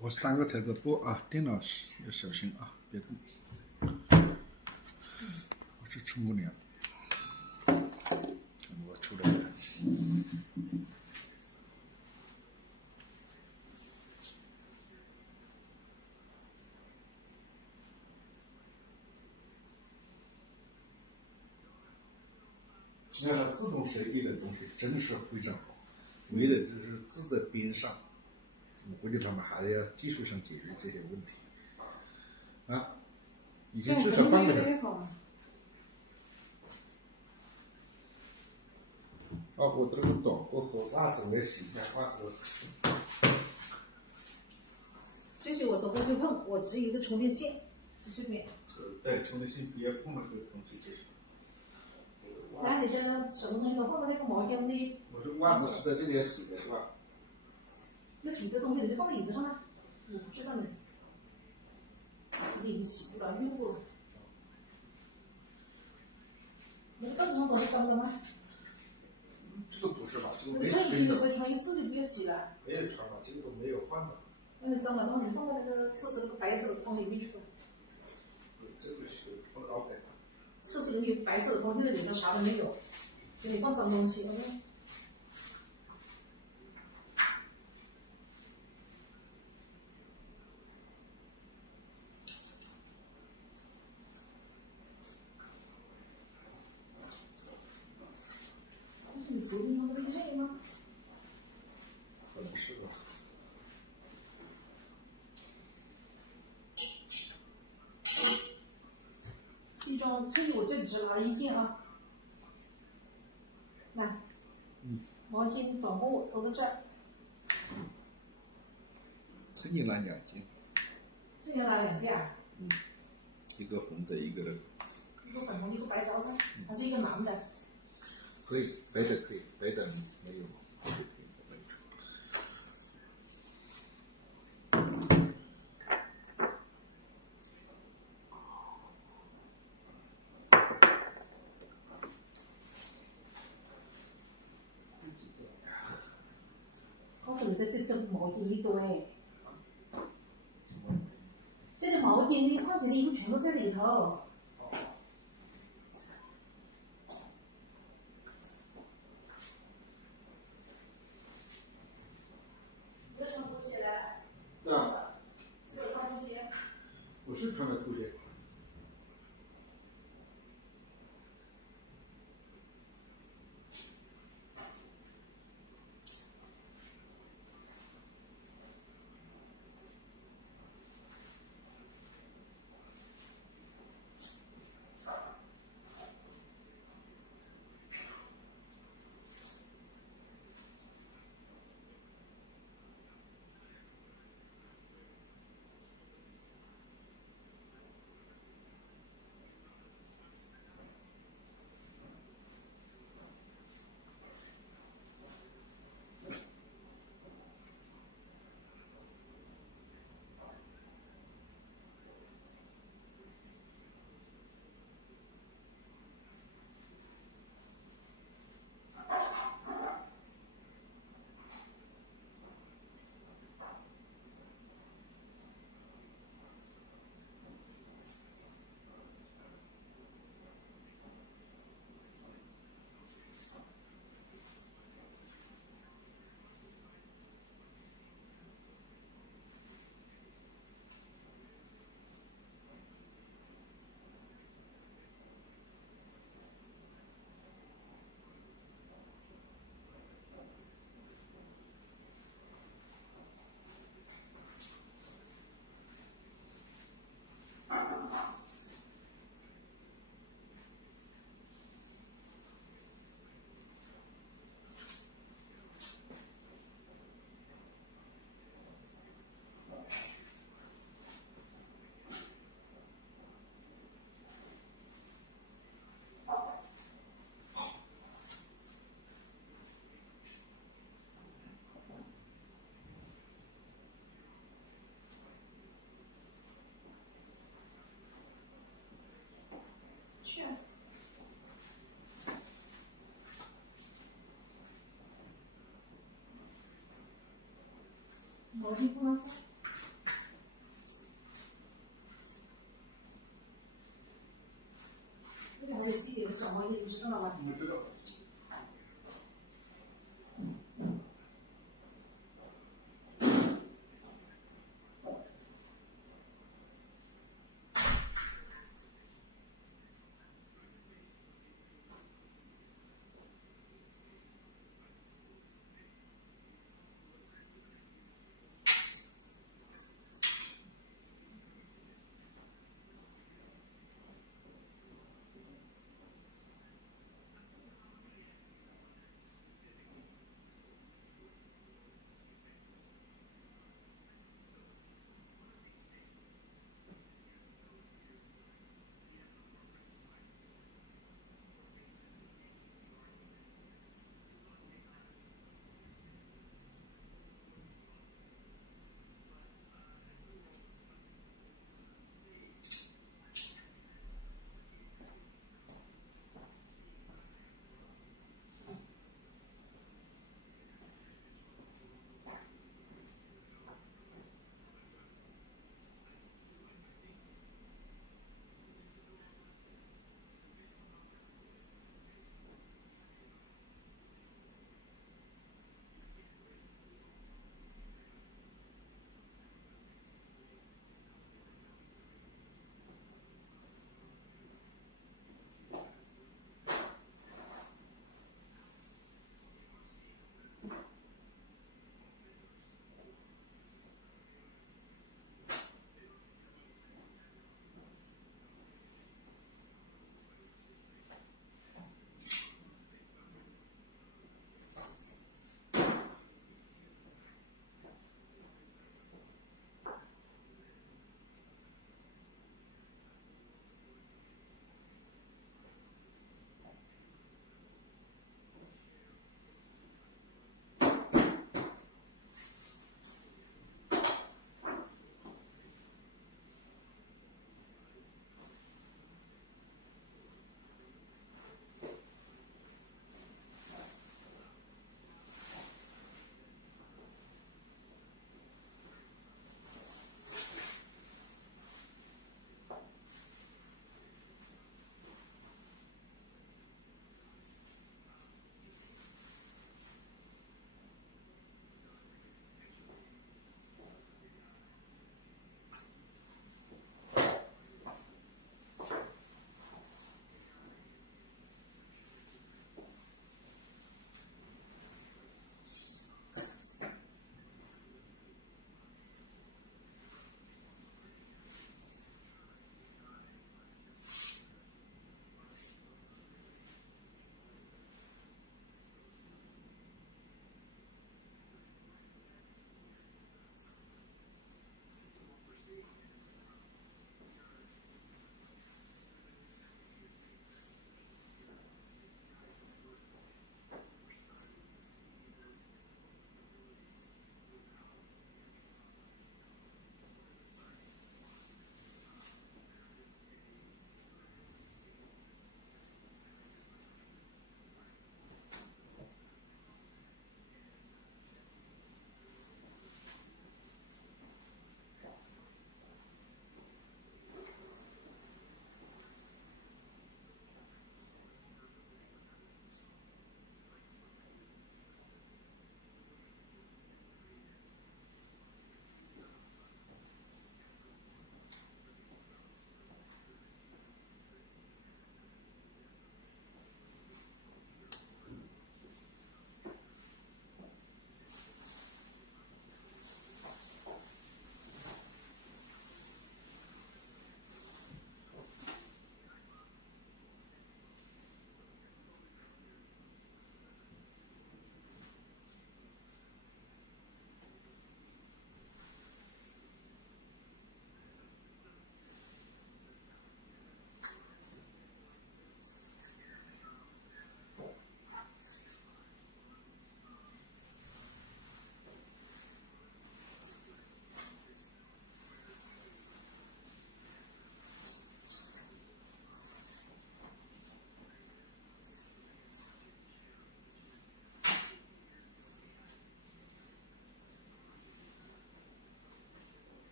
我3个台子播啊，电脑要小心啊，别动。我去冲个凉，我出来了。你看它自动设计的东西真是非常好，为的就是字在边上。我估计他们还要技术上解决这些问题啊，已经至少半个小时。我这个短过后，袜子我要洗一下袜子。这些我都不会碰，我只有一个充电线，在这边。对，充电线不要碰那个东西就是。把你的什么东西都放到那个毛巾里。我这袜子是在这里洗的是吧？那洗的东西你就放在椅子上啊？我不知道呢。你洗不了，用过了。那个凳子上东西脏了吗？这个不是吧？这个没这穿的。你才穿一次就不要洗了。没有穿吧？这个都没有换的。那你脏了，然后你放到那个厕所那个白色的筐里面去吧。这个是放到 OK。厕所里面有白色的筐，那个里面啥都没有，给你放脏东西了呢。你昨天放的那个吗？可能是吧。西装衬衣我这里只拿了1件啊。来，毛巾、短裤都在这儿。这里拿2件。这里拿2件啊？一个红的，一个那个。一个粉红，一个白的，还是一个蓝的？可以，白的可以，白的没有。告诉你，这毛巾一堆，这个毛巾你换洗的衣服全都在里头。不是穿拖鞋来？对啊。是穿拖鞋。我是穿的拖鞋。毛巾不能脏。知道吗？不知道。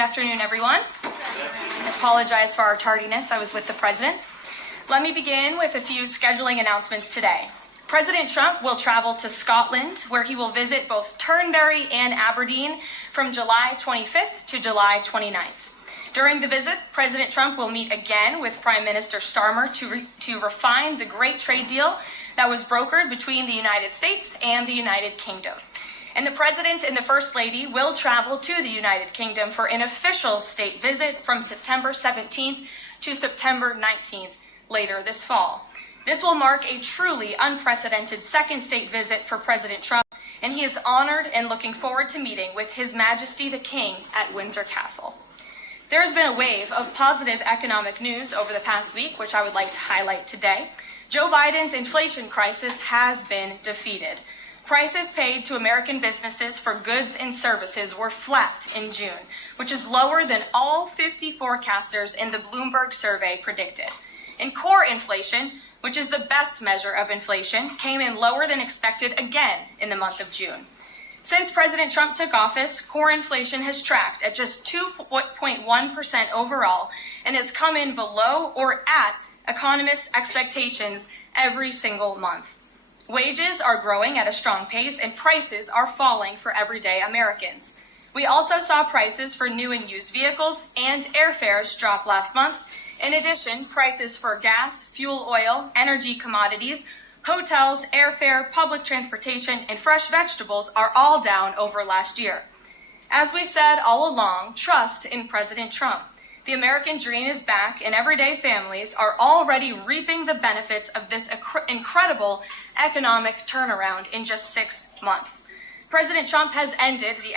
Good afternoon, everyone. I apologize for our tardiness. I was with the president. Let me begin with a few scheduling announcements today. President Trump will travel to Scotland, where he will visit both Turnberry and Aberdeen from July 25th to July 29th. During the visit, President Trump will meet again with Prime Minister Starmer to refine the great trade deal that was brokered between the United States and the United Kingdom. And the President and the First Lady will travel to the United Kingdom for an official state visit from September 17th to September 19th later this fall. This will mark a truly unprecedented second state visit for President Trump, and he is honored and looking forward to meeting with His Majesty the King at Windsor Castle. There has been a wave of positive economic news over the past week, which I would like to highlight today. Joe Biden's inflation crisis has been defeated. Prices paid to American businesses for goods and services were flat in June, which is lower than all 50 forecasters in the Bloomberg survey predicted. And core inflation, which is the best measure of inflation, came in lower than expected again in the month of June. Since President Trump took office, core inflation has tracked at just 2.1% overall and has come in below or at economists' expectations every single month. Wages are growing at a strong pace and prices are falling for everyday Americans. We also saw prices for new and used vehicles and airfares drop last month. In addition, prices for gas, fuel oil, energy commodities, hotels, airfare, public transportation, and fresh vegetables are all down over last year. As we said all along, trust in President Trump. The American dream is back, and everyday families are already reaping the benefits of this incredible economic turnaround in just 6 months. President Trump has ended the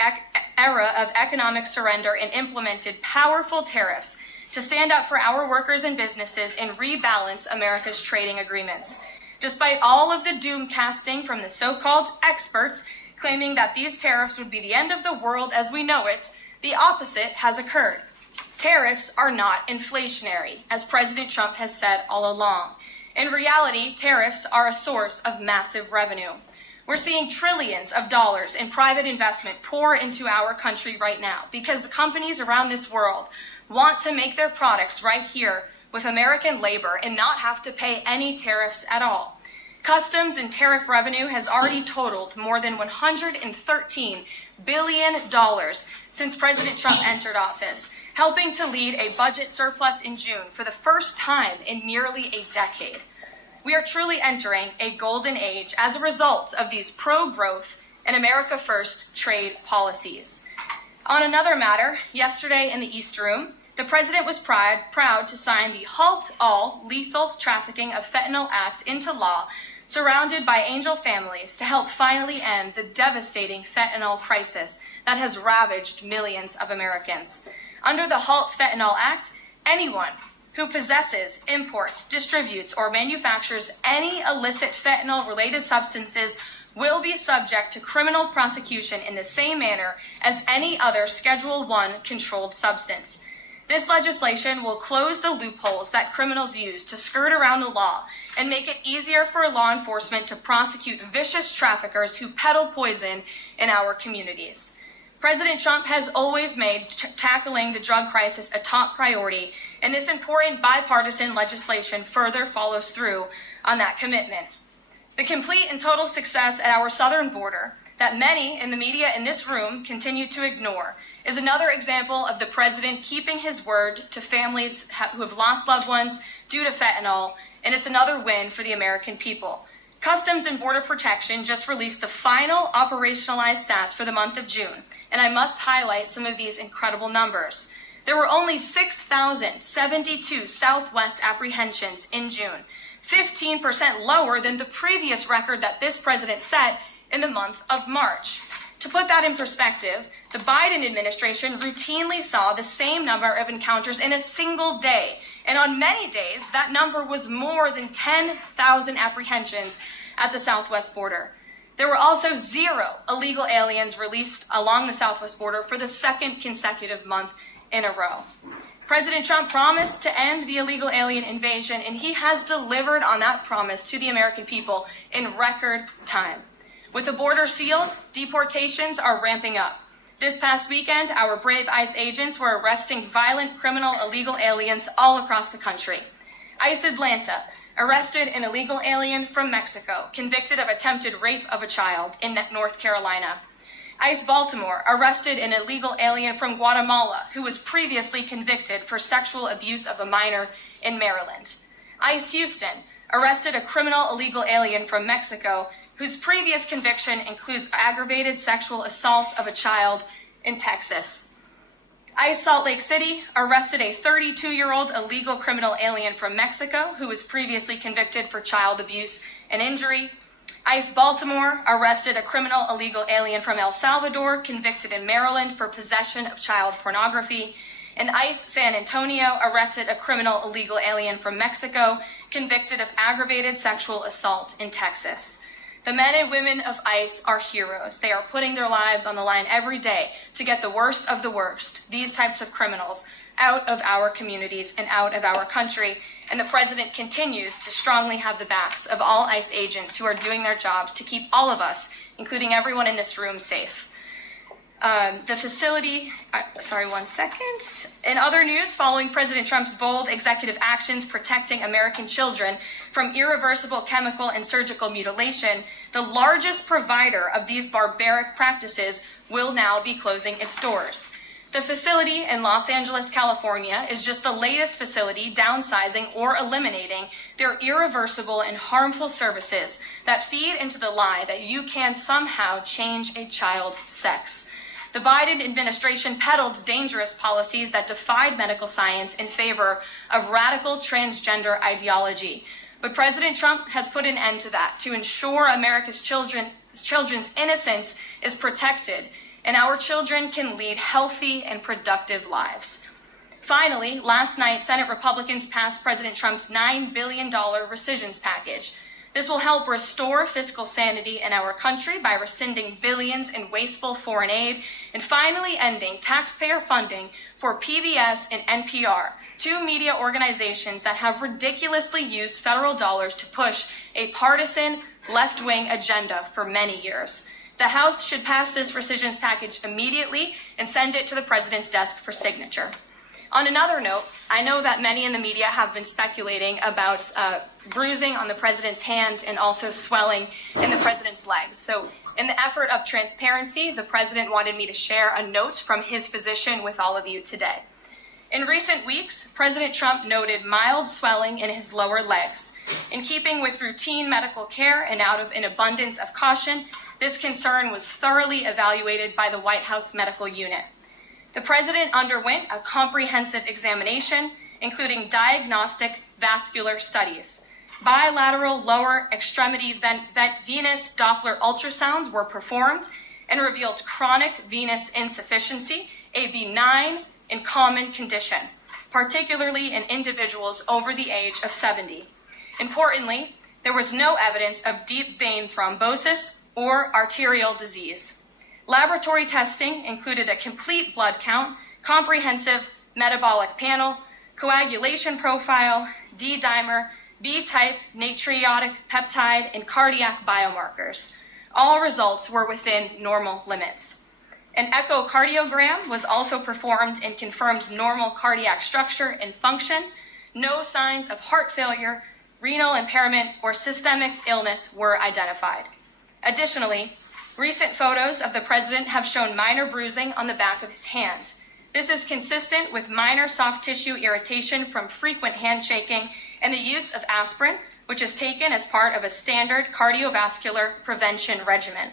era of economic surrender and implemented powerful tariffs to stand up for our workers and businesses and rebalance America's trading agreements. Despite all of the doom casting from the so-called experts claiming that these tariffs would be the end of the world as we know it, the opposite has occurred. Tariffs are not inflationary, as President Trump has said all along. In reality, tariffs are a source of massive revenue. We're seeing trillions of dollars in private investment pour into our country right now because the companies around this world want to make their products right here with American labor and not have to pay any tariffs at all. Customs and tariff revenue has already totaled more than $113 billion since President Trump entered office, helping to lead a budget surplus in June for the first time in nearly a decade. We are truly entering a golden age as a result of these pro-growth and America First trade policies. On another matter, yesterday in the East Room, the president was proud to sign the Halt All Lethal Trafficking of Fentanyl Act into law, surrounded by angel families to help finally end the devastating fentanyl crisis that has ravaged millions of Americans. Under the Halt Fentanyl Act, anyone who possesses, imports, distributes, or manufactures any illicit fentanyl-related substances will be subject to criminal prosecution in the same manner as any other Schedule I controlled substance. This legislation will close the loopholes that criminals use to skirt around the law and make it easier for law enforcement to prosecute vicious traffickers who peddle poison in our communities. President Trump has always made tackling the drug crisis a top priority, and this important bipartisan legislation further follows through on that commitment. The complete and total success at our southern border that many in the media in this room continue to ignore is another example of the president keeping his word to families who have lost loved ones due to fentanyl, and it's another win for the American people. Customs and Border Protection just released the final operationalized stats for the month of June, and I must highlight some of these incredible numbers. There were only 6,072 Southwest apprehensions in June, 15% lower than the previous record that this president set in the month of March. To put that in perspective, the Biden administration routinely saw the same number of encounters in a single day, and on many days, that number was more than 10,000 apprehensions at the Southwest border. There were also 0 illegal aliens released along the Southwest border for the second consecutive month in a row. President Trump promised to end the illegal alien invasion, and he has delivered on that promise to the American people in record time. With the border sealed, deportations are ramping up. This past weekend, our brave ICE agents were arresting violent criminal illegal aliens all across the country. ICE Atlanta arrested an illegal alien from Mexico, convicted of attempted rape of a child in North Carolina. ICE Baltimore arrested an illegal alien from Guatemala who was previously convicted for sexual abuse of a minor in Maryland. ICE Houston arrested a criminal illegal alien from Mexico whose previous conviction includes aggravated sexual assault of a child in Texas. ICE Salt Lake City arrested a 32-year-old illegal criminal alien from Mexico who was previously convicted for child abuse and injury. ICE Baltimore arrested a criminal illegal alien from El Salvador convicted in Maryland for possession of child pornography. And ICE San Antonio arrested a criminal illegal alien from Mexico convicted of aggravated sexual assault in Texas. The men and women of ICE are heroes. They are putting their lives on the line every day to get the worst of the worst, these types of criminals, out of our communities and out of our country. And the president continues to strongly have the backs of all ICE agents who are doing their jobs to keep all of us, including everyone in this room, safe. The facility, In other news, following President Trump's bold executive actions protecting American children from irreversible chemical and surgical mutilation, the largest provider of these barbaric practices will now be closing its doors. The facility in Los Angeles, California, is just the latest facility downsizing or eliminating their irreversible and harmful services that feed into the lie that you can somehow change a child's sex. The Biden administration peddled dangerous policies that defied medical science in favor of radical transgender ideology. But President Trump has put an end to that to ensure America's children's innocence is protected and our children can lead healthy and productive lives. Finally, last night, Senate Republicans passed President Trump's $9 billion rescissions package. This will help restore fiscal sanity in our country by rescinding billions in wasteful foreign aid and finally ending taxpayer funding for PBS and NPR, two media organizations that have ridiculously used federal dollars to push a partisan left-wing agenda for many years. The House should pass this rescissions package immediately and send it to the president's desk for signature. On another note, I know that many in the media have been speculating about bruising on the president's hand and also swelling in the president's legs. So in the effort of transparency, the president wanted me to share a note from his physician with all of you today. In recent weeks, President Trump noted mild swelling in his lower legs. In keeping with routine medical care and out of an abundance of caution, this concern was thoroughly evaluated by the White House medical unit. The president underwent a comprehensive examination, including diagnostic vascular studies. Bilateral lower extremity venous Doppler ultrasounds were performed and revealed chronic venous insufficiency, a benign and common condition, particularly in individuals over the age of 70. Importantly, there was no evidence of deep vein thrombosis or arterial disease. Laboratory testing included a complete blood count, comprehensive metabolic panel, coagulation profile, D-dimer, B-type natriuretic peptide, and cardiac biomarkers. All results were within normal limits. An echocardiogram was also performed and confirmed normal cardiac structure and function. No signs of heart failure, renal impairment, or systemic illness were identified. Additionally, recent photos of the president have shown minor bruising on the back of his hand. This is consistent with minor soft tissue irritation from frequent handshaking and the use of aspirin, which is taken as part of a standard cardiovascular prevention regimen.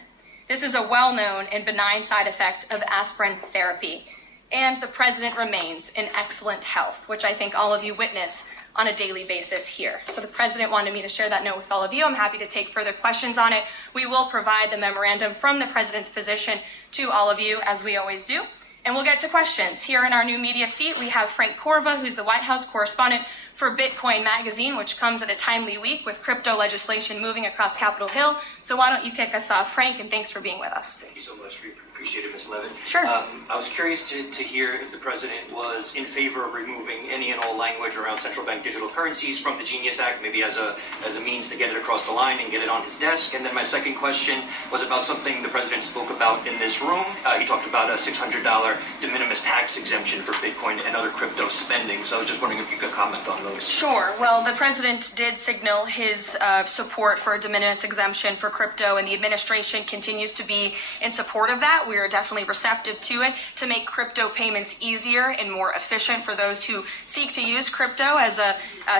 This is a well-known and benign side effect of aspirin therapy. And the president remains in excellent health, which I think all of you witness on a daily basis here. So the president wanted me to share that note with all of you. I'm happy to take further questions on it. We will provide the memorandum from the president's physician to all of you, as we always do. And we'll get to questions. Here in our new media seat, we have Frank Corva, who's the White House correspondent for Bitcoin Magazine, which comes at a timely week with crypto legislation moving across Capitol Hill. So why don't you kick us off, Frank, and thanks for being with us. Thank you so much. We appreciate it, Ms. Levin. Sure. I was curious to hear if the president was in favor of removing any and all language around central bank digital currencies from the Genius Act, maybe as a means to get it across the line and get it on his desk. And then my second question was about something the president spoke about in this room. He talked about a $600 de minimis tax exemption for Bitcoin and other crypto spending. So I was just wondering if you could comment on those. Sure. Well, the president did signal his support for a de minimis exemption for crypto, and the administration continues to be in support of that. We are definitely receptive to it to make crypto payments easier and more efficient for those who seek to use crypto as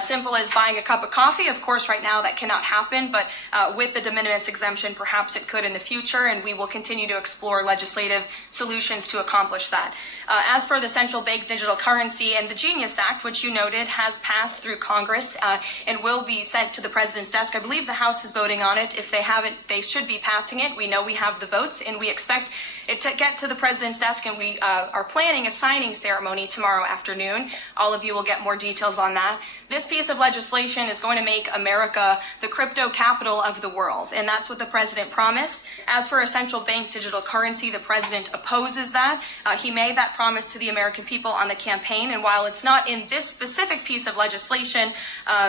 simple as buying a cup of coffee. Of course, right now that cannot happen, but with the de minimis exemption, perhaps it could in the future, and we will continue to explore legislative solutions to accomplish that. As for the central bank digital currency and the Genius Act, which you noted has passed through Congress and will be sent to the president's desk. I believe the House is voting on it. If they haven't, they should be passing it. We know we have the votes, and we expect it to get to the president's desk, and we are planning a signing ceremony tomorrow afternoon. All of you will get more details on that. This piece of legislation is going to make America the crypto capital of the world, and that's what the president promised. As for a central bank digital currency, the president opposes that. He made that promise to the American people on the campaign, and while it's not in this specific piece of legislation,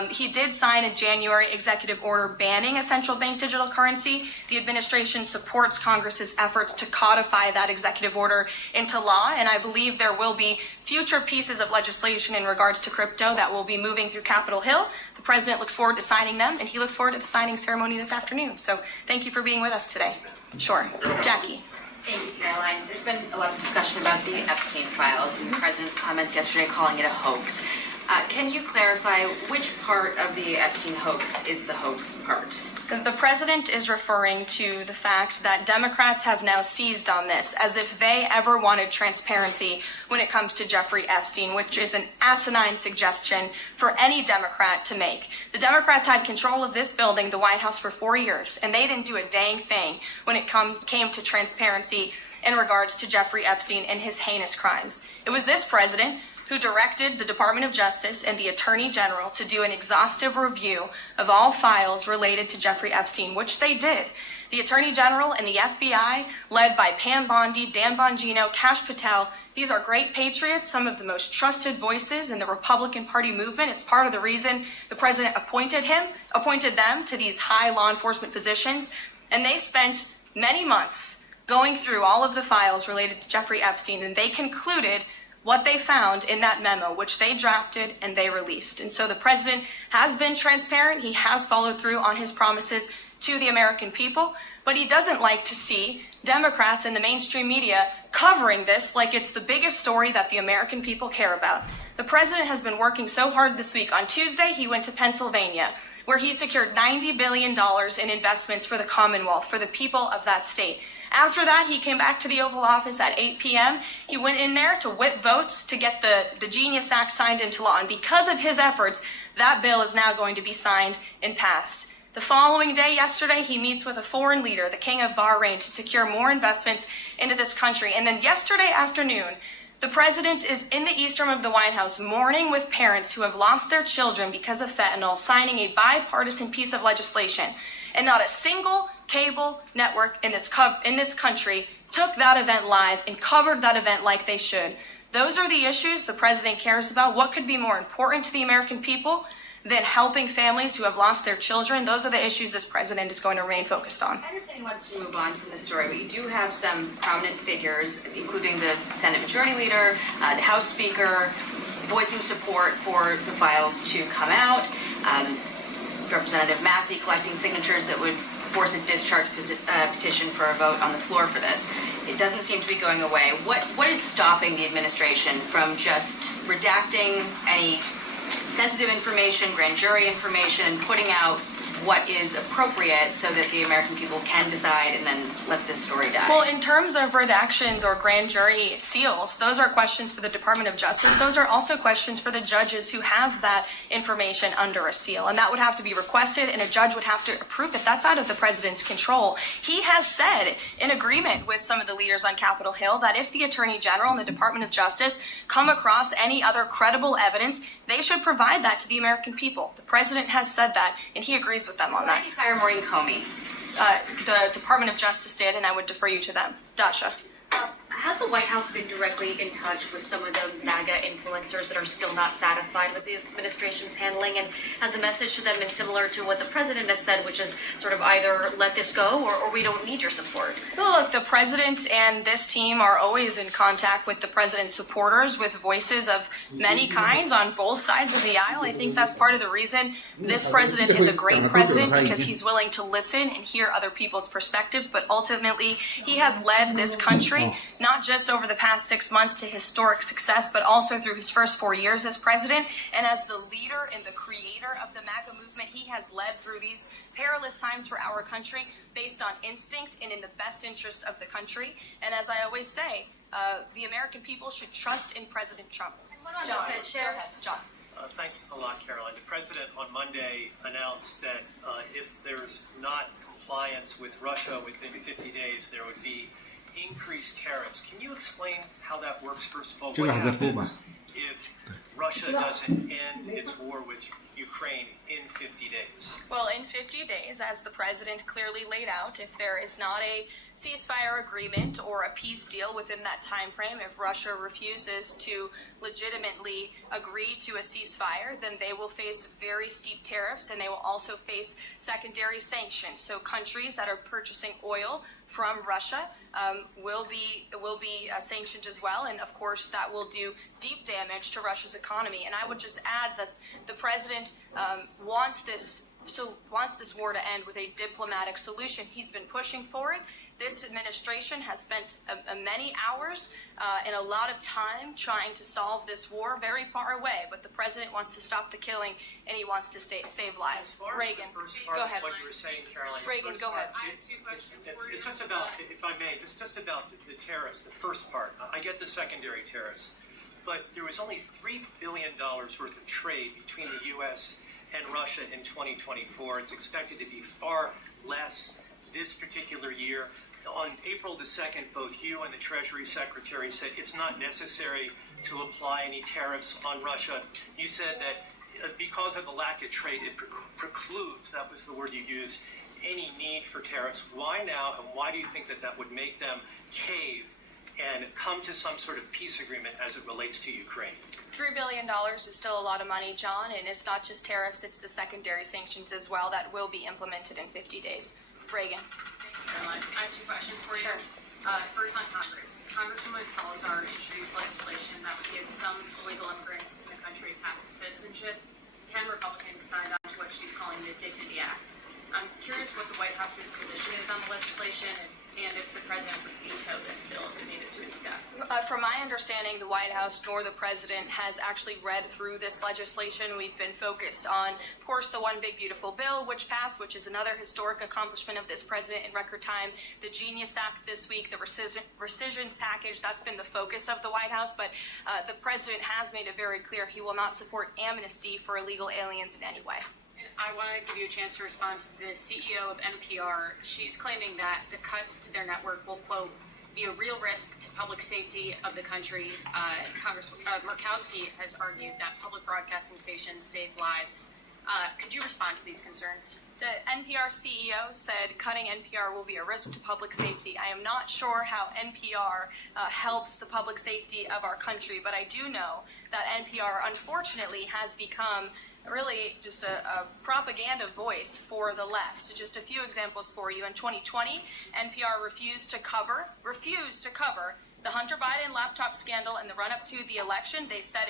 he did sign a January executive order banning a central bank digital currency. The administration supports Congress's efforts to codify that executive order into law, and I believe there will be future pieces of legislation in regards to crypto that will be moving through Capitol Hill. The president looks forward to signing them, and he looks forward to the signing ceremony this afternoon. So thank you for being with us today. Sure. Jackie. Thank you, Caroline. There's been a lot of discussion about the Epstein files and the president's comments yesterday calling it a hoax. Can you clarify which part of the Epstein hoax is the hoax part? The president is referring to the fact that Democrats have now seized on this as if they ever wanted transparency when it comes to Jeffrey Epstein, which is an asinine suggestion for any Democrat to make. The Democrats had control of this building, the White House, for 4 years, and they didn't do a dang thing when it came to transparency in regards to Jeffrey Epstein and his heinous crimes. It was this president who directed the Department of Justice and the Attorney General to do an exhaustive review of all files related to Jeffrey Epstein, which they did. The Attorney General and the FBI, led by Pam Bondi, Dan Bongino, Kash Patel, these are great patriots, some of the most trusted voices in the Republican Party movement. It's part of the reason the president appointed them to these high law enforcement positions, and they spent many months going through all of the files related to Jeffrey Epstein, and they concluded what they found in that memo, which they drafted and they released. And so the president has been transparent. He has followed through on his promises to the American people, but he doesn't like to see Democrats and the mainstream media covering this like it's the biggest story that the American people care about. The president has been working so hard this week. On Tuesday, he went to Pennsylvania, where he secured $90 billion in investments for the Commonwealth, for the people of that state. After that, he came back to the Oval Office at 8 p.m. He went in there to whip votes to get the Genius Act signed into law. And because of his efforts, that bill is now going to be signed and passed. The following day, yesterday, he meets with a foreign leader, the King of Bahrain, to secure more investments into this country. And then yesterday afternoon, the president is in the East Room of the White House mourning with parents who have lost their children because of fentanyl, signing a bipartisan piece of legislation. And not a single cable network in this country took that event live and covered that event like they should. Those are the issues the president cares about. What could be more important to the American people than helping families who have lost their children? Those are the issues this president is going to remain focused on. I understand he wants to move on from this story, but you do have some prominent figures, including the Senate Majority Leader, the House Speaker, voicing support for the files to come out. Representative Massey collecting signatures that would force a discharge petition for a vote on the floor for this. It doesn't seem to be going away. What is stopping the administration from just redacting any sensitive information, grand jury information, and putting out what is appropriate so that the American people can decide and then let this story die? Well, in terms of redactions or grand jury seals, those are questions for the Department of Justice. Those are also questions for the judges who have that information under a seal. And that would have to be requested, and a judge would have to approve it. That's out of the president's control. He has said, in agreement with some of the leaders on Capitol Hill, that if the Attorney General and the Department of Justice come across any other credible evidence, they should provide that to the American people. The president has said that, and he agrees with them on Why that. did you fire Maureen Comey? The Department of Justice did, and I would defer you to them. Dasha. Has the White House been directly in touch with some of the MAGA influencers that are still not satisfied with the administration's handling? And has the message to them been similar to what the president has said, which is sort of either let this go or we don't need your support? Well, look, the president and this team are always in contact with the president's supporters, with voices of many kinds on both sides of the aisle. I think that's part of the reason this president is a great president, because he's willing to listen and hear other people's perspectives. But ultimately, he has led this country, not just over the past 6 months to historic success, but also through his first 4 years as president. And as the leader and the creator of the MAGA movement, he has led through these perilous times for our country based on instinct and in the best interest of the country. And as I always say, the American people should trust in President Trump. John, go ahead, John. Thanks a lot, Caroline. The president on Monday announced that if there's not compliance with Russia within 50 days, there would be increased tariffs. Can you explain how that works? First of all, what happens if Russia doesn't end its war with Ukraine in 50 days? Well, in 50 days, as the president clearly laid out, if there is not a ceasefire agreement or a peace deal within that time frame, if Russia refuses to legitimately agree to a ceasefire, then they will face very steep tariffs, and they will also face secondary sanctions. So countries that are purchasing oil from Russia will be sanctioned as well, and of course that will do deep damage to Russia's economy. And I would just add that the president wants this war to end with a diplomatic solution. He's been pushing for it. This administration has spent many hours and a lot of time trying to solve this war very far away, but the president wants to stop the killing and he wants to save lives. Reagan, go ahead. What you were saying, Caroline. Reagan, go ahead. I have two questions for you. It's just about, if I may, it's just about the tariffs, the first part. I get the secondary tariffs, but there was only $3 billion worth of trade between the U.S. and Russia in 2024. It's expected to be far less this particular year. On April the 2nd, both you and the Treasury Secretary said it's not necessary to apply any tariffs on Russia. You said that because of the lack of trade, it precludes, that was the word you used, any need for tariffs. Why now, and why do you think that that would make them cave and come to some sort of peace agreement as it relates to Ukraine? $3 billion is still a lot of money, John, and it's not just tariffs, it's the secondary sanctions as well that will be implemented in 50 days. Reagan. Thanks, Caroline. I have two questions for you. Sure. First on Congress. Congresswoman Salazar introduced legislation that would give some illegal immigrants in the country a path to citizenship. 10 Republicans signed on to what she's calling the Dignity Act. I'm curious what the White House's position is on the legislation and if the president would veto this bill if it needed to discuss. From my understanding, the White House nor the president has actually read through this legislation. We've been focused on, of course, the One Big Beautiful Bill, which passed, which is another historic accomplishment of this president in record time. The Genius Act this week, the rescissions package, that's been the focus of the White House. But the president has made it very clear he will not support amnesty for illegal aliens in any way. I want to give you a chance to respond to the CEO of NPR. She's claiming that the cuts to their network will, quote, be a real risk to public safety of the country. Congressman Murkowski has argued that public broadcasting stations save lives. Could you respond to these concerns? The NPR CEO said cutting NPR will be a risk to public safety. I am not sure how NPR helps the public safety of our country, but I do know that NPR, unfortunately, has become really just a propaganda voice for the left. So just a few examples for you. In 2020, NPR refused to cover the Hunter Biden laptop scandal in the run-up to the election. They said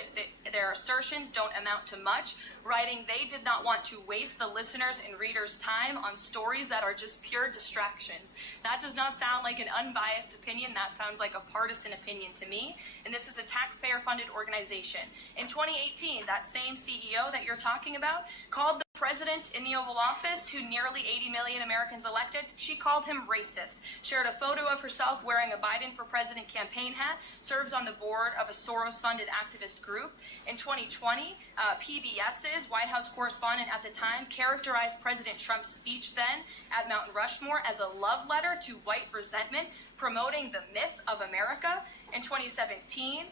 their assertions don't amount to much, writing they did not want to waste the listeners' and readers' time on stories that are just pure distractions. That does not sound like an unbiased opinion. That sounds like a partisan opinion to me. And this is a taxpayer-funded organization. In 2018, that same CEO that you're talking about called the president in the Oval Office, who nearly 80 million Americans elected, she called him racist, shared a photo of herself wearing a Biden for President campaign hat, serves on the board of a Soros-funded activist group. In 2020, PBS's White House correspondent at the time characterized President Trump's speech then at Mount Rushmore as a love letter to white resentment, promoting the myth of America. In 2017,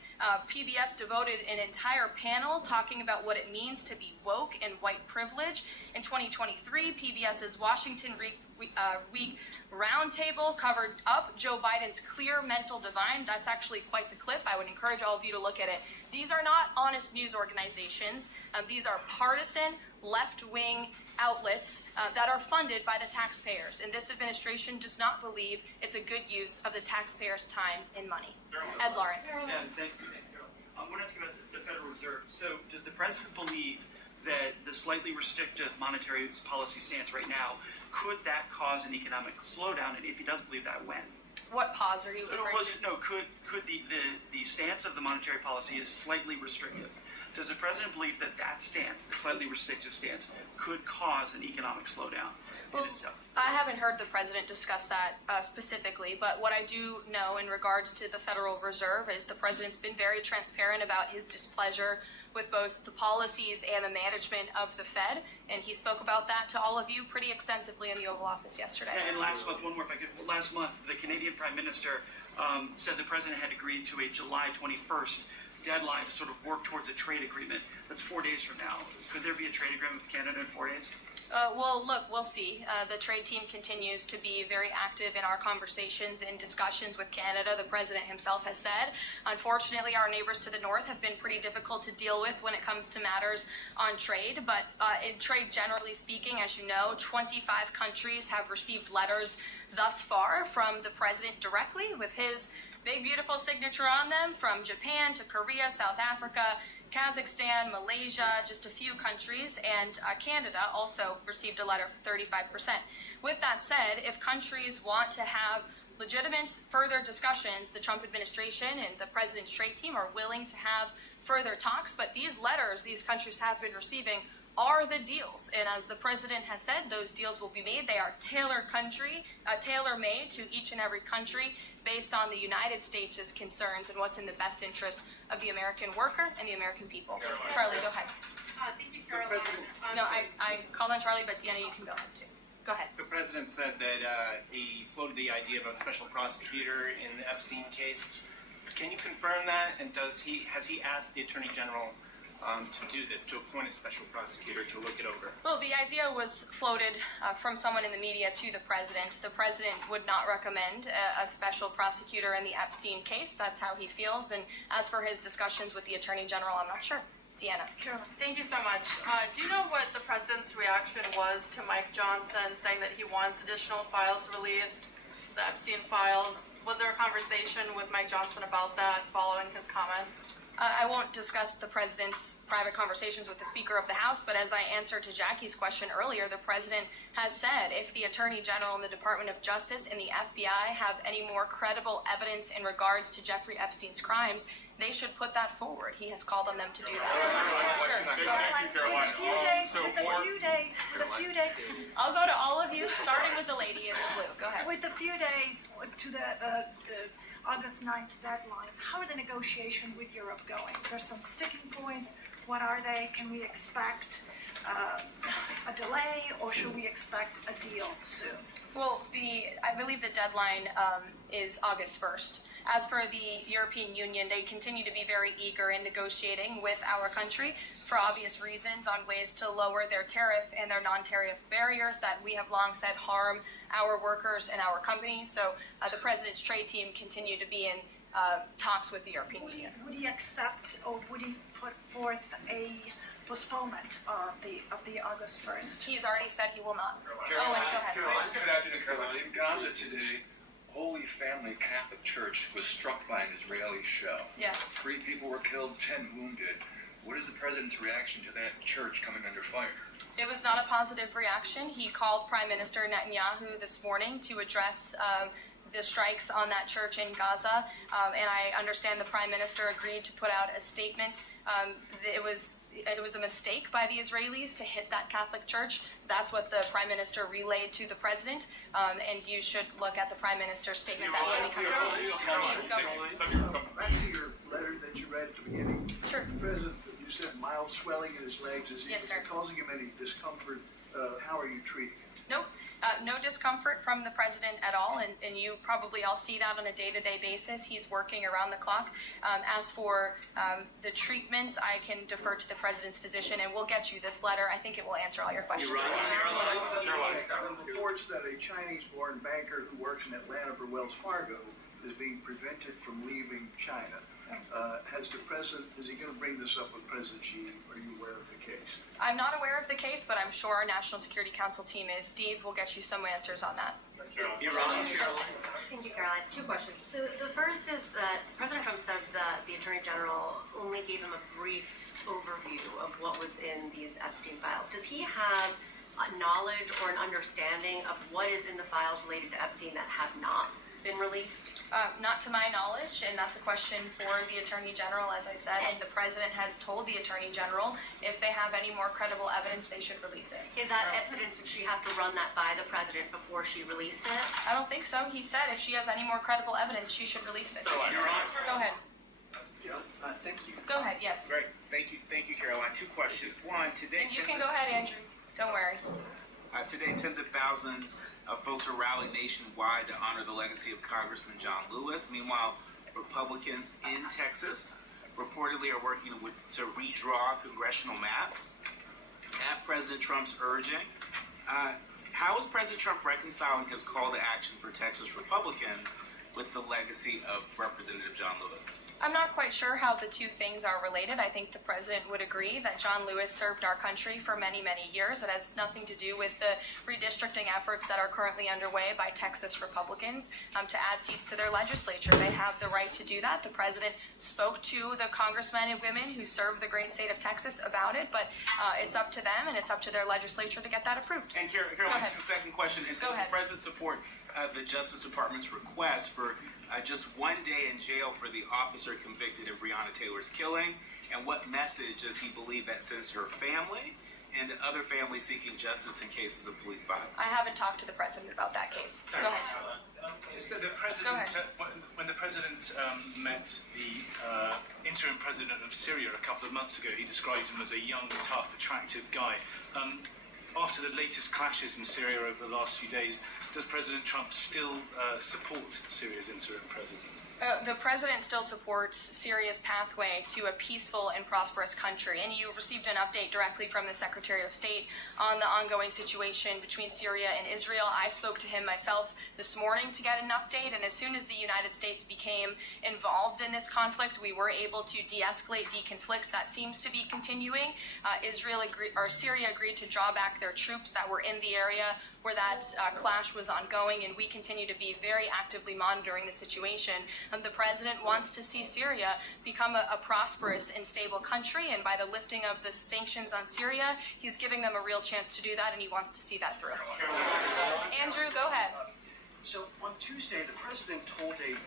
PBS devoted an entire panel talking about what it means to be woke and white privilege. In 2023, PBS's Washington Week Roundtable covered up Joe Biden's clear mental divide. That's actually quite the clip. I would encourage all of you to look at it. These are not honest news organizations. These are partisan, left-wing outlets that are funded by the taxpayers. And this administration does not believe it's a good use of the taxpayers' time and money. Ed Lawrence. Yeah, thank you. I want to ask you about the Federal Reserve. So does the president believe that the slightly restrictive monetary policy stance right now, could that cause an economic slowdown? And if he does believe that, when? What pause are you referring to? No, could the stance of the monetary policy is slightly restrictive? Does the president believe that that stance, the slightly restrictive stance, could cause an economic slowdown in itself? I haven't heard the president discuss that specifically, but what I do know in regards to the Federal Reserve is the president's been very transparent about his displeasure with both the policies and the management of the Fed, and he spoke about that to all of you pretty extensively in the Oval Office yesterday. And last month, one more if I could. Last month, the Canadian Prime Minister said the president had agreed to a July 21st deadline to sort of work towards a trade agreement. That's 4 days from now. Could there be a trade agreement with Canada in 4 days? Well, look, we'll see. The trade team continues to be very active in our conversations and discussions with Canada. The president himself has said, unfortunately, our neighbors to the north have been pretty difficult to deal with when it comes to matters on trade. But in trade, generally speaking, as you know, 25 countries have received letters thus far from the president directly with his big, beautiful signature on them, from Japan to Korea, South Africa, Kazakhstan, Malaysia, just a few countries, and Canada also received a letter for 35%. With that said, if countries want to have legitimate further discussions, the Trump administration and the president's trade team are willing to have further talks, but these letters these countries have been receiving are the deals. And as the president has said, those deals will be made. They are tailor-made to each and every country based on the United States' concerns and what's in the best interest of the American worker and the American people. Charlie, go ahead. Thank you, Caroline. No, I called on Charlie, but Deanna, you can go ahead too. Go ahead. The president said that he floated the idea of a special prosecutor in the Epstein case. Can you confirm that? And has he asked the Attorney General to do this, to appoint a special prosecutor to look it over? Well, the idea was floated from someone in the media to the president. The president would not recommend a special prosecutor in the Epstein case. That's how he feels. And as for his discussions with the Attorney General, I'm not sure. Deanna. Thank you so much. Do you know what the president's reaction was to Mike Johnson saying that he wants additional files released, the Epstein files? Was there a conversation with Mike Johnson about that following his comments? I won't discuss the president's private conversations with the Speaker of the House, but as I answered to Jackie's question earlier, the president has said if the Attorney General and the Department of Justice and the FBI have any more credible evidence in regards to Jeffrey Epstein's crimes, they should put that forward. He has called on them to do that. With a few days. I'll go to all of you, starting with the lady in the blue. Go ahead. With a few days to the August 9th deadline, how are the negotiations with Europe going? There's some sticking points. What are they? Can we expect a delay, or should we expect a deal soon? Well, I believe the deadline is August 1st. As for the European Union, they continue to be very eager in negotiating with our country for obvious reasons on ways to lower their tariff and their non-tariff barriers that we have long said harm our workers and our companies. So the president's trade team continue to be in talks with the European Union. Would he accept, or would he put forth a postponement of the August 1st? He's already said he will not. Caroline, Owen, go ahead. Good afternoon, Caroline. In Gaza today, Holy Family Catholic Church was struck by an Israeli shell. Yes. 3 people were killed, 10 wounded. What is the president's reaction to that church coming under fire? It was not a positive reaction. He called Prime Minister Netanyahu this morning to address the strikes on that church in Gaza, and I understand the Prime Minister agreed to put out a statement. It was a mistake by the Israelis to hit that Catholic church. That's what the Prime Minister relayed to the President, and you should look at the Prime Minister's statement that will be coming out. Back to your letter that you read at the beginning. Sure. The President, you said mild swelling in his legs. Is Yes, sir. it causing him any discomfort? How are you treating it? Nope. No discomfort from the president at all, and you probably all see that on a day-to-day basis. He's working around the clock. As for the treatments, I can defer to the president's physician, and we'll get you this letter. I think it will answer all your questions. Reports that a Chinese-born banker who works in Atlanta for Wells Fargo is being prevented from leaving China. Is he going to bring this up with President Xi? Are you aware of the case? I'm not aware of the case, but I'm sure our National Security Council team is. Steve will get you some answers on that. Thank you, Caroline. Two questions. So the first is that President Trump said that the Attorney General only gave him a brief overview of what was in these Epstein files. Does he have knowledge or an understanding of what is in the files related to Epstein that have not been released? Not to my knowledge, and that's a question for the Attorney General, as I said, and the President has told the Attorney General if they have any more credible evidence, they should release it. Is that evidence, would she have to run that by the President before she released it? I don't think so. He said if she has any more credible evidence, she should release it. Go ahead. Thank you. Go ahead, yes. Great. Thank you, Caroline. Two questions. One, today... You can go ahead, Andrew. Don't worry. Today, tens of thousands of folks are rallying nationwide to honor the legacy of Congressman John Lewis. Meanwhile, Republicans in Texas reportedly are working to redraw congressional maps at President Trump's urging. How is President Trump reconciling his call to action for Texas Republicans with the legacy of Representative John Lewis? I'm not quite sure how the two things are related. I think the president would agree that John Lewis served our country for many, many years. It has nothing to do with the redistricting efforts that are currently underway by Texas Republicans to add seats to their legislature. They have the right to do that. The president spoke to the congressmen and women who serve the great state of Texas about it, but it's up to them and it's up to their legislature to get that approved. And Caroline, this is the second question. And does the president support the Justice Department's request for just 1 day in jail for the officer convicted of Breonna Taylor's killing? And what message does he believe that sends to her family and to other families seeking justice in cases of police violence? I haven't talked to the president about that case. Go ahead. The president, when the president met the interim president of Syria a couple of months ago, he described him as a young, tough, attractive guy. After the latest clashes in Syria over the last few days, does President Trump still support Syria's interim president? The president still supports Syria's pathway to a peaceful and prosperous country, and you received an update directly from the Secretary of State on the ongoing situation between Syria and Israel. I spoke to him myself this morning to get an update, and as soon as the United States became involved in this conflict, we were able to de-escalate, deconflict. That seems to be continuing. Syria agreed to draw back their troops that were in the area where that clash was ongoing, and we continue to be very actively monitoring the situation. The president wants to see Syria become a prosperous and stable country, and by the lifting of the sanctions on Syria, he's giving them a real chance to do that, and he wants to see that through. Andrew, go ahead. So on Tuesday, the president told a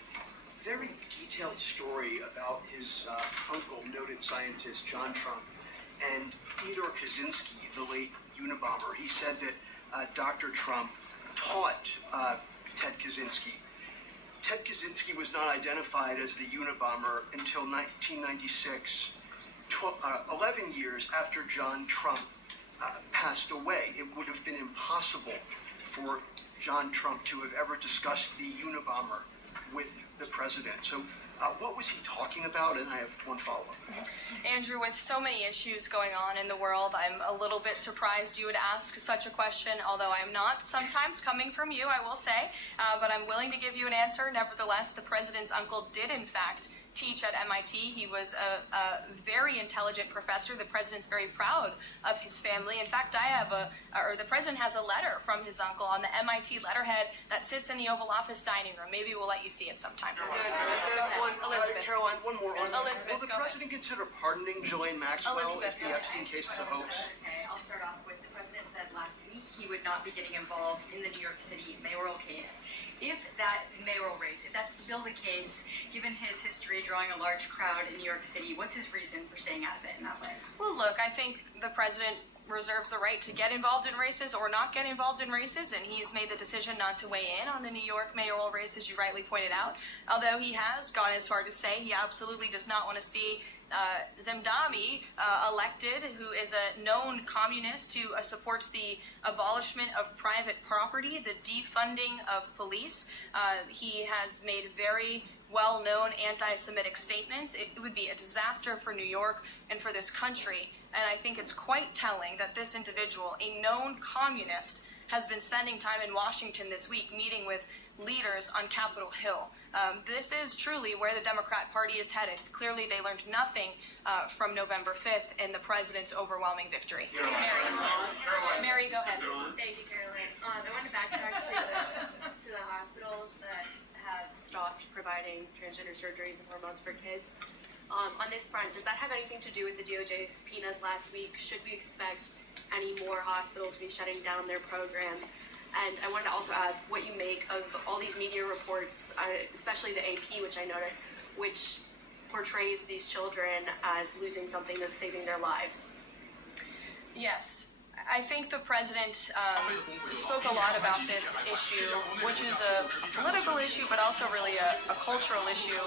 very detailed story about his uncle, noted scientist John Trump, and Theodore Kaczynski, the late Unabomber. He said that Dr. Trump taught Ted Kaczynski. Ted Kaczynski was not identified as the Unabomber until 1996, 11 years after John Trump passed away. It would have been impossible for John Trump to have ever discussed the Unabomber with the president. So what was he talking about? And I have one follow-up. Andrew, with so many issues going on in the world, I'm a little bit surprised you would ask such a question, although I'm not sometimes coming from you, I will say, but I'm willing to give you an answer. Nevertheless, the president's uncle did, in fact, teach at MIT. He was a very intelligent professor. The president's very proud of his family. In fact, the president has a letter from his uncle on the MIT letterhead that sits in the Oval Office dining room. Maybe we'll let you see it sometime. Elizabeth. Caroline, one more. Elizabeth, will the president consider pardoning Ghislaine Maxwell if the Epstein case is a hoax? Okay, I'll start off with the president said last week he would not be getting involved in the New York City mayoral case. If that mayoral race, if that's still the case, given his history drawing a large crowd in New York City, what's his reason for staying out of it in that way? Well, look, I think the president reserves the right to get involved in races or not get involved in races, and he's made the decision not to weigh in on the New York mayoral race, as you rightly pointed out, although he has gone as far to say he absolutely does not want to see Zemdami, elected, who is a known communist who supports the abolishment of private property, the defunding of police. He has made very well-known anti-Semitic statements. It would be a disaster for New York and for this country. And I think it's quite telling that this individual, a known communist, has been spending time in Washington this week meeting with leaders on Capitol Hill. This is truly where the Democrat Party is headed. Clearly, they learned nothing from November 5th and the president's overwhelming victory. Mary, go ahead. Thank you, Caroline. I want to backtrack to the hospitals that have stopped providing transgender surgeries and hormones for kids. On this front, does that have anything to do with the DOJ subpoenas last week? Should we expect any more hospitals to be shutting down their programs? And I wanted to also ask what you make of all these media reports, especially the AP, which I noticed, which portrays these children as losing something that's saving their lives. Yes. I think the president spoke a lot about this issue, which is a political issue, but also really a cultural issue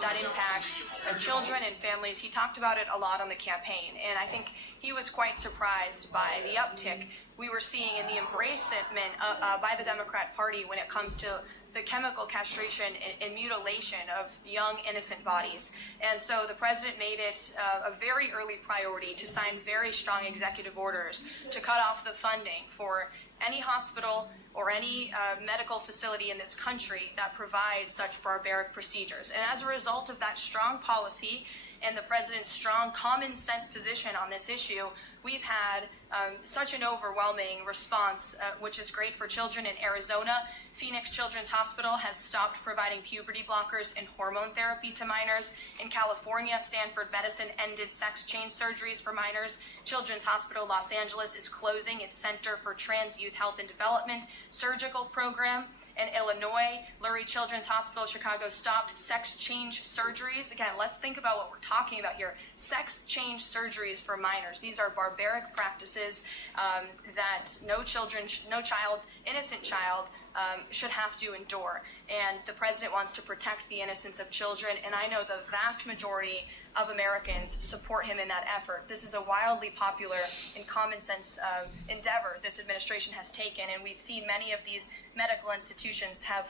that impacts children and families. He talked about it a lot on the campaign, and I think he was quite surprised by the uptick we were seeing in the embracement by the Democrat Party when it comes to the chemical castration and mutilation of young, innocent bodies. And so the president made it a very early priority to sign very strong executive orders to cut off the funding for any hospital or any medical facility in this country that provides such barbaric procedures. And as a result of that strong policy and the president's strong common sense position on this issue, we've had such an overwhelming response, which is great for children in Arizona. Phoenix Children's Hospital has stopped providing puberty blockers and hormone therapy to minors. In California, Stanford Medicine ended sex change surgeries for minors. Children's Hospital Los Angeles is closing its Center for Trans Youth Health and Development surgical program. In Illinois, Lurie Children's Hospital Chicago stopped sex change surgeries. Again, let's think about what we're talking about here. Sex change surgeries for minors. These are barbaric practices that no child, innocent child, should have to endure. And the president wants to protect the innocence of children, and I know the vast majority of Americans support him in that effort. This is a wildly popular and common sense endeavor this administration has taken, and we've seen many of these medical institutions have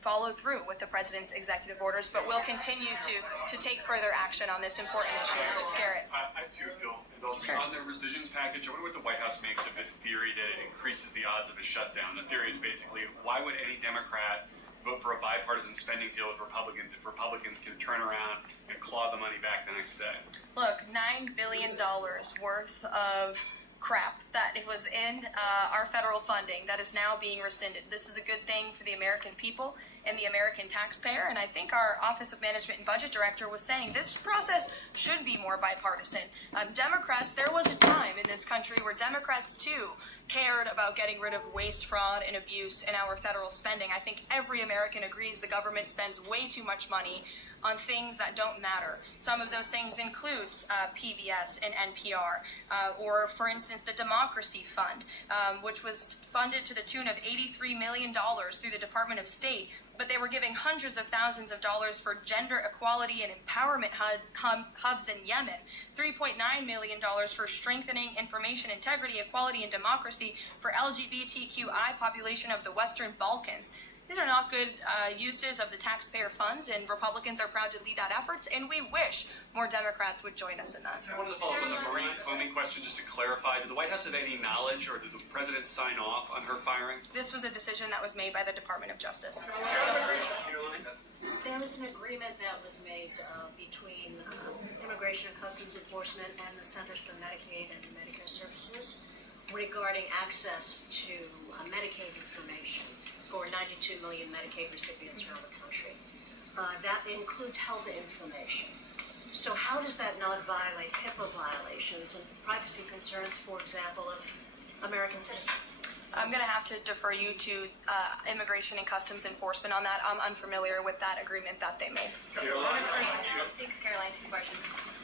followed through with the president's executive orders, but we'll continue to take further action on this important issue. Garrett. I too feel indulged. Sure. On the rescissions package, I wonder what the White House makes of this theory that it increases the odds of a shutdown. The theory is basically, why would any Democrat vote for a bipartisan spending deal with Republicans if Republicans can turn around and claw the money back the next day? Look, $9 billion worth of crap that it was in our federal funding that is now being rescinded. This is a good thing for the American people and the American taxpayer, and I think our Office of Management and Budget Director was saying this process should be more bipartisan. Democrats, there was a time in this country where Democrats too cared about getting rid of waste, fraud, and abuse in our federal spending. I think every American agrees the government spends way too much money on things that don't matter. Some of those things include PBS and NPR, or for instance, the Democracy Fund, which was funded to the tune of $83 million through the Department of State, but they were giving hundreds of thousands of dollars for gender equality and empowerment hubs in Yemen, $3.9 million for strengthening information integrity, equality, and democracy for LGBTQI population of the Western Balkans. These are not good uses of the taxpayer funds, and Republicans are proud to lead that effort, and we wish more Democrats would join us in that. I wanted to follow up on the Marie Comey question just to clarify. Did the White House have any knowledge, or did the president sign off on her firing? This was a decision that was made by the Department of Justice. There was an agreement that was made between Immigration and Customs Enforcement and the Centers for Medicaid and Medicare Services regarding access to Medicaid information for 92 million Medicaid recipients around the country. That includes health information. So how does that not violate HIPAA violations and privacy concerns, for example, of American citizens? I'm going to have to defer you to Immigration and Customs Enforcement on that. I'm unfamiliar with that agreement that they made. Thanks, Caroline. Two questions.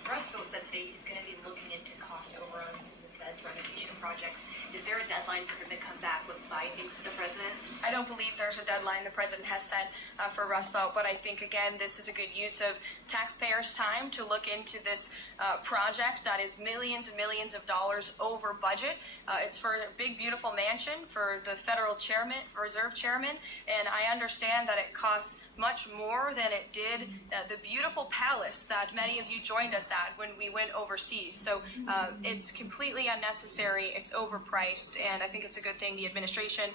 Russ Vought said today he's going to be looking into cost overruns in the Fed's renovation projects. Is there a deadline for him to come back with findings to the president? I don't believe there's a deadline the president has set for Rust Belt, but I think, again, this is a good use of taxpayers' time to look into this project that is millions and millions of dollars over budget. It's for a big, beautiful mansion for the federal chairman, reserve chairman, and I understand that it costs much more than it did the beautiful palace that many of you joined us at when we went overseas. So it's completely unnecessary, it's overpriced, and I think it's a good thing the administration,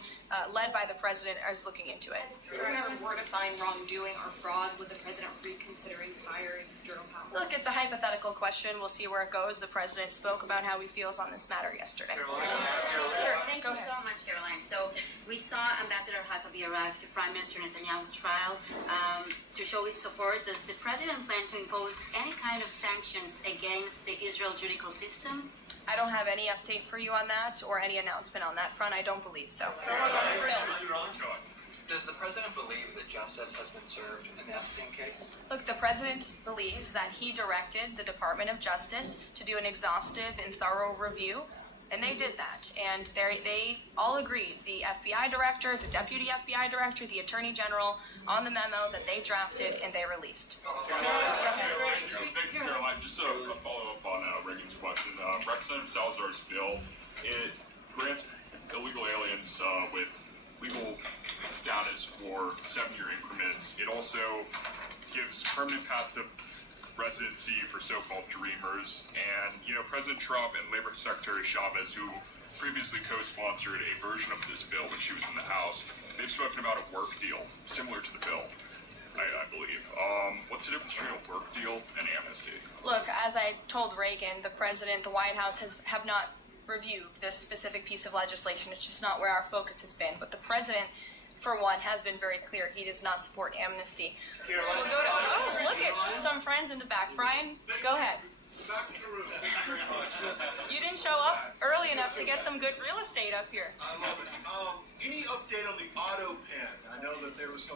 led by the president, is looking into it. If there ever were to find wrongdoing or fraud, would the president reconsidering firing Jerome Powell? Look, it's a hypothetical question. We'll see where it goes. The president spoke about how he feels on this matter yesterday. Sure, thank you so much, Caroline. So we saw Ambassador Huckabee arrive to Prime Minister Netanyahu's trial to show his support. Does the president plan to impose any kind of sanctions against the Israel judicial system? I don't have any update for you on that or any announcement on that front. I don't believe so. Does the president believe that justice has been served in the Epstein case? Look, the president believes that he directed the Department of Justice to do an exhaustive and thorough review, and they did that. And they all agreed, the FBI director, the deputy FBI director, the attorney general, on the memo that they drafted and they released. Thank you, Caroline. Just a follow-up on Reagan's question. Representative Salazar's bill, it grants illegal aliens with legal status for 7-year increments. It also gives permanent path to residency for so-called dreamers. And, President Trump and Labor Secretary Chavez, who previously co-sponsored a version of this bill when she was in the House, they've spoken about a work deal similar to the bill, I believe. What's the difference between a work deal and amnesty? Look, as I told Reagan, the president, the White House have not reviewed this specific piece of legislation. It's just not where our focus has been. But the president, for one, has been very clear he does not support amnesty. We'll go to, look at some friends in the back. Brian, go ahead. You didn't show up early enough to get some good real estate up here. I love it. Any update on the auto pen? I know that there was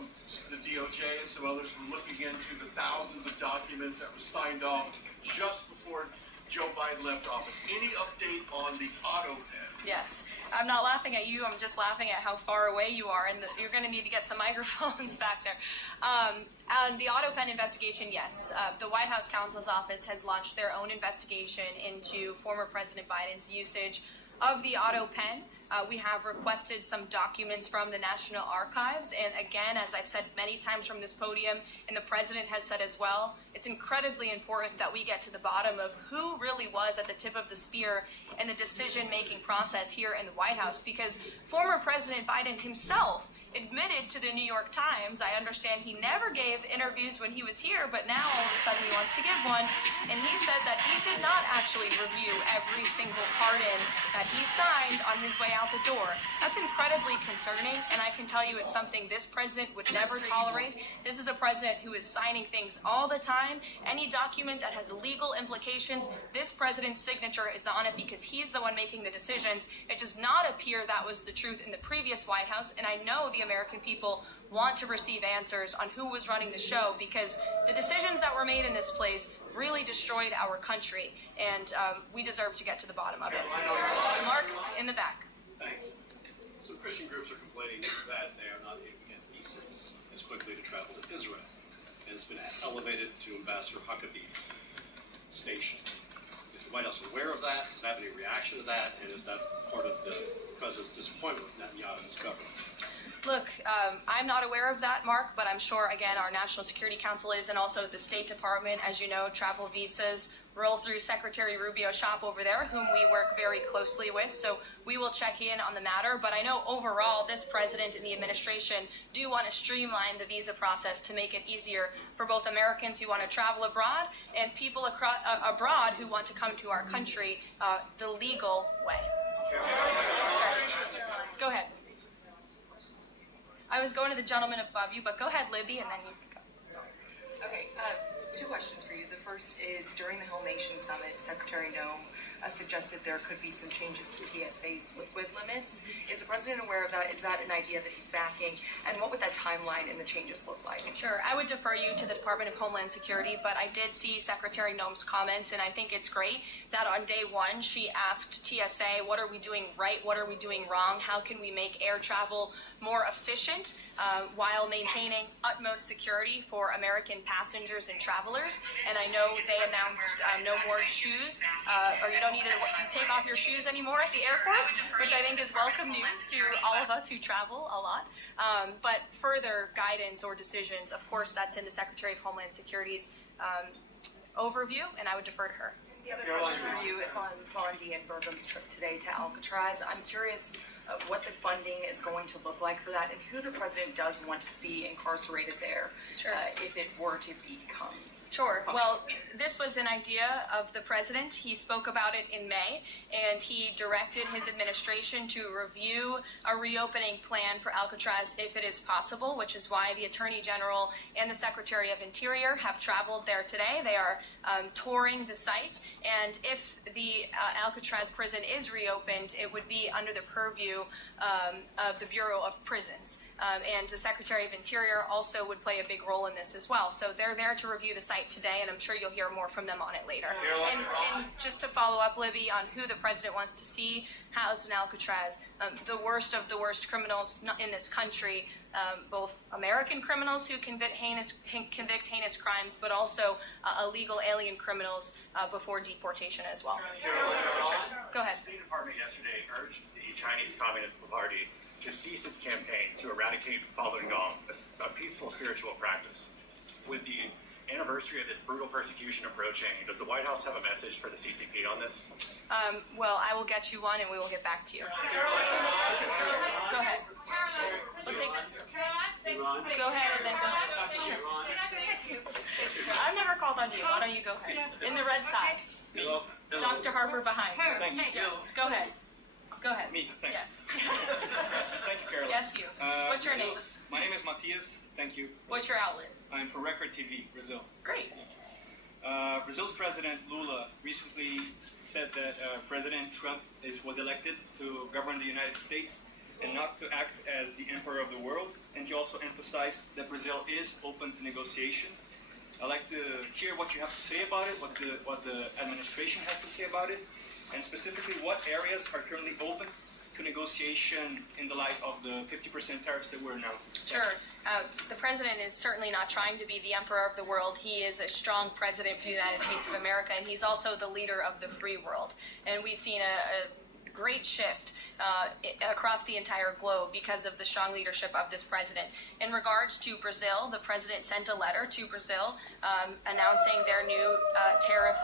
the DOJ and some others were looking into the thousands of documents that were signed off just before Joe Biden left office. Any update on the auto pen? Yes. I'm not laughing at you. I'm just laughing at how far away you are, and you're going to need to get some microphones back there. On the auto pen investigation, yes. The White House counsel's office has launched their own investigation into former President Biden's usage of the auto pen. We have requested some documents from the National Archives, and again, as I've said many times from this podium, and the president has said as well, it's incredibly important that we get to the bottom of who really was at the tip of the spear in the decision-making process here in the White House, because former President Biden himself admitted to the New York Times, I understand he never gave interviews when he was here, but now all of a sudden he wants to give one, and he said that he did not actually review every single pardon that he signed on his way out the door. That's incredibly concerning, and I can tell you it's something this president would never tolerate. This is a president who is signing things all the time. Any document that has legal implications, this president's signature is on it because he's the one making the decisions. It does not appear that was the truth in the previous White House, and I know the American people want to receive answers on who was running the show, because the decisions that were made in this place really destroyed our country, and we deserve to get to the bottom of it. Mark, in the back. Thanks. So Christian groups are complaining that they are not able to get visas as quickly to travel to Israel, and it's been elevated to Ambassador Huckabee's station. Is the White House aware of that? Does it have any reaction to that? And is that part of the president's disappointment with Netanyahu's government? Look, I'm not aware of that, Mark, but I'm sure, again, our National Security Council is, and also the State Department, as you know, travel visas roll through Secretary Rubio's shop over there, whom we work very closely with, so we will check in on the matter. But I know overall this president and the administration do want to streamline the visa process to make it easier for both Americans who want to travel abroad and people abroad who want to come to our country the legal way. Go ahead. I was going to the gentleman above you, but go ahead, Libby, and then you can go. Okay, two questions for you. The first is, during the Whole Nation Summit, Secretary Noem suggested there could be some changes to TSA's liquid limits. Is the president aware of that? Is that an idea that he's backing? And what would that timeline and the changes look like? Sure. I would defer you to the Department of Homeland Security, but I did see Secretary Noem's comments, and I think it's great that on day one she asked TSA, what are we doing right? What are we doing wrong? How can we make air travel more efficient while maintaining utmost security for American passengers and travelers? And I know they announced no more shoes, or you don't need to take off your shoes anymore at the airport, which I think is welcome news to all of us who travel a lot. But further guidance or decisions, of course, that's in the Secretary of Homeland Security's overview, and I would defer to her. The other question for you is on Bondi and Burgum's trip today to Alcatraz. I'm curious what the funding is going to look like for that, and who the president does want to see incarcerated there, if it were to become. Sure. Well, this was an idea of the president. He spoke about it in May, and he directed his administration to review a reopening plan for Alcatraz if it is possible, which is why the Attorney General and the Secretary of Interior have traveled there today. They are touring the site, and if the Alcatraz prison is reopened, it would be under the purview of the Bureau of Prisons. And the Secretary of Interior also would play a big role in this as well. So they're there to review the site today, and I'm sure you'll hear more from them on it later. And just to follow up, Libby, on who the president wants to see housed in Alcatraz, the worst of the worst criminals in this country, both American criminals who convict heinous crimes, but also illegal alien criminals before deportation as well. Go ahead. The State Department yesterday urged the Chinese Communist Party to cease its campaign to eradicate Falun Gong, a peaceful spiritual practice. With the anniversary of this brutal persecution approaching, does the White House have a message for the CCP on this? Well, I will get you one, and we will get back to you. Go ahead. We'll take. Go ahead, and then go ahead. I've never called on you. Why don't you go ahead? In the red tie. Dr. Harper behind. Thank you. Yes. Go ahead. Go ahead. Me, thanks. Yes. Thank you, Caroline. Yes, you. What's your name? My name is Matias. Thank you. What's your outlet? I'm for Record TV, Brazil. Great. Brazil's President Lula recently said that President Trump was elected to govern the United States and not to act as the emperor of the world. And he also emphasized that Brazil is open to negotiation. I'd like to hear what you have to say about it, what the administration has to say about it, and specifically what areas are currently open to negotiation in the light of the 50% tariffs that were announced. Sure. The president is certainly not trying to be the emperor of the world. He is a strong president of the United States of America, and he's also the leader of the free world. And we've seen a great shift across the entire globe because of the strong leadership of this president. In regards to Brazil, the president sent a letter to Brazil announcing their new tariff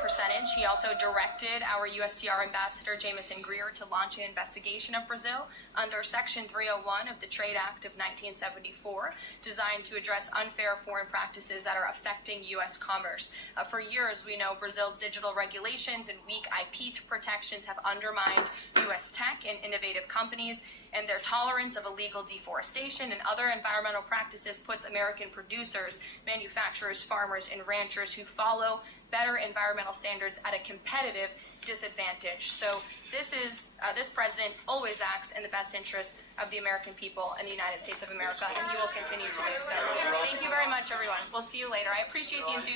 percentage. He also directed our USTR ambassador, Jameson Greer, to launch an investigation of Brazil under Section 301 of the Trade Act of 1974, designed to address unfair foreign practices that are affecting U.S. commerce. For years, we know Brazil's digital regulations and weak IP protections have undermined U.S. tech and innovative companies, and their tolerance of illegal deforestation and other environmental practices puts American producers, manufacturers, farmers, and ranchers who follow better environmental standards at a competitive disadvantage. So this president always acts in the best interest of the American people and the United States of America, and he will continue to do so. Thank you very much, everyone. We'll see you later. I appreciate the enthusiasm.